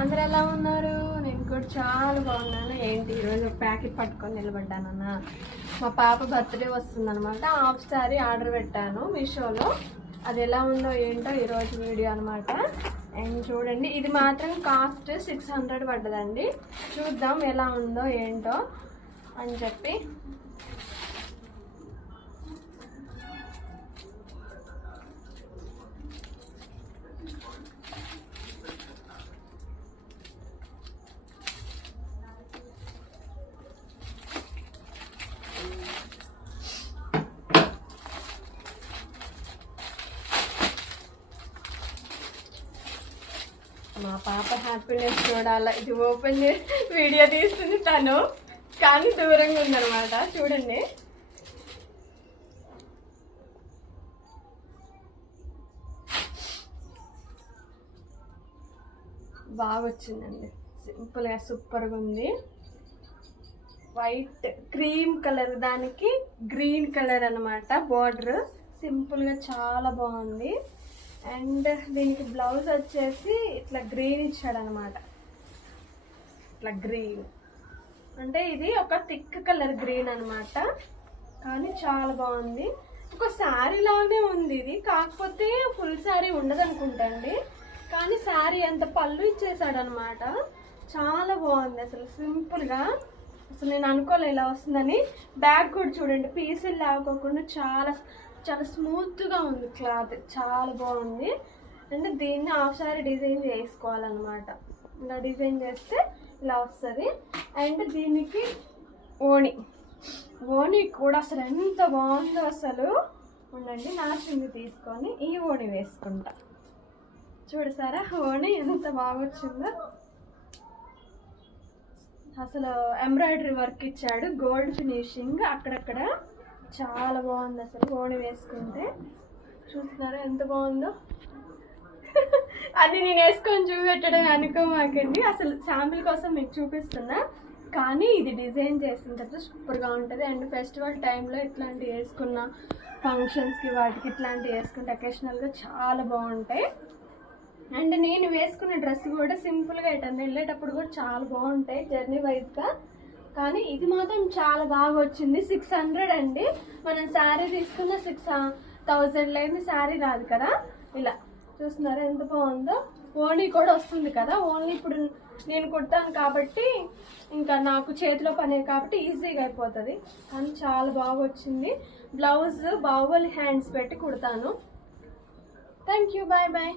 అందరు ఎలా ఉన్నారు? నేను కూడా చాలా బాగున్నాను. ఏంటి ఈరోజు ప్యాకెట్ పట్టుకొని నిలబడ్డానన్న. మా పాప బర్త్డే వస్తుందన్నమాట. హాఫ్ సారీ ఆర్డర్ పెట్టాను మీషోలో. అది ఎలా ఉందో ఏంటో ఈరోజు వీడియో అనమాట. అండ్ చూడండి, ఇది మాత్రం కాస్ట్ 600 పడ్డదండి. చూద్దాం ఎలా ఉందో ఏంటో అని చెప్పి. మా పాప హ్యాపీనెస్ చూడాల. ఇది ఓపెన్ చేసి వీడియో తీస్తుంది తను, కానీ దూరంగా ఉందన్నమాట. చూడండి, బాగా వచ్చిందండి. సింపుల్గా సూపర్గా ఉంది. వైట్ క్రీమ్ కలర్, దానికి గ్రీన్ కలర్ అనమాట బార్డర్. సింపుల్గా చాలా బాగుంది. అండ్ దీనికి బ్లౌజ్ వచ్చేసి ఇట్లా గ్రీన్ ఇచ్చాడు అనమాట. ఇట్లా గ్రీన్ అంటే ఇది ఒక థిక్ కలర్ గ్రీన్ అనమాట, కానీ చాలా బాగుంది. ఒక శారీ లానే ఉంది ఇది, కాకపోతే ఫుల్ శారీ ఉండదు అనుకుంటండి. కానీ శారీ అంత పళ్ళు ఇచ్చేసాడు అనమాట. చాలా బాగుంది అసలు, సింపుల్గా. అసలు నేను అనుకోలే ఇలా వస్తుందని. బ్యాగ్ కూడా చూడండి, పీసులు లాగకుండా చాలా చాలా స్మూత్గా ఉంది క్లాత్, చాలా బాగుంది. అంటే దీన్ని హాఫ్ సారీ డిజైన్ చేసుకోవాలన్నమాట. ఇలా డిజైన్ చేస్తే ఇలా వస్తుంది. అండ్ దీనికి ఓణి కూడా అసలు ఎంత బాగుందో అసలు. ఉండండి, నా చింది తీసుకొని ఈ ఓణి వేసుకుంటా. చూడసారా ఓణి ఎంత బాగా వచ్చిందో. అసలు ఎంబ్రాయిడరీ వర్క్ ఇచ్చాడు, గోల్డ్ ఫినిషింగ్ అక్కడక్కడ. చాలా బాగుంది అసలు ఓణి వేసుకుంటే. చూస్తున్నారా ఎంత బాగుందో. అది నేను వేసుకొని చూపెట్టడం అనుకోమాకండి, అసలు శాంపిల్ కోసం మీకు చూపిస్తున్నా. కానీ ఇది డిజైన్ చేసిన తర్వాత సూపర్గా ఉంటుంది. అండ్ ఫెస్టివల్ టైంలో ఇట్లాంటివి వేసుకున్న, ఫంక్షన్స్కి వాటికి ఇట్లాంటివి వేసుకుంటే అకేషనల్గా చాలా బాగుంటాయి. అండ్ నేను వేసుకున్న డ్రెస్ కూడా సింపుల్గా ఎటన్నా వెళ్ళేటప్పుడు కూడా చాలా బాగుంటాయి జర్నీ వైజ్గా. కానీ ఇది మాత్రం చాలా బాగా వచ్చింది. 600 అండి. మనం శారీ తీసుకున్న 6000 లేని శారీ రాదు కదా. ఇలా చూస్తున్నారా ఎంత బాగుందో. ఓణీ కూడా వస్తుంది కదా. ఓన్లీ ఇప్పుడు నేను కుడతాను కాబట్టి, ఇంకా నాకు చేతిలో పనే కాబట్టి ఈజీగా అయిపోతుంది. కానీ చాలా బాగా వచ్చింది. బ్లౌజ్ బాహుబలి హ్యాండ్స్ పెట్టి కుడతాను. Thank you, bye bye.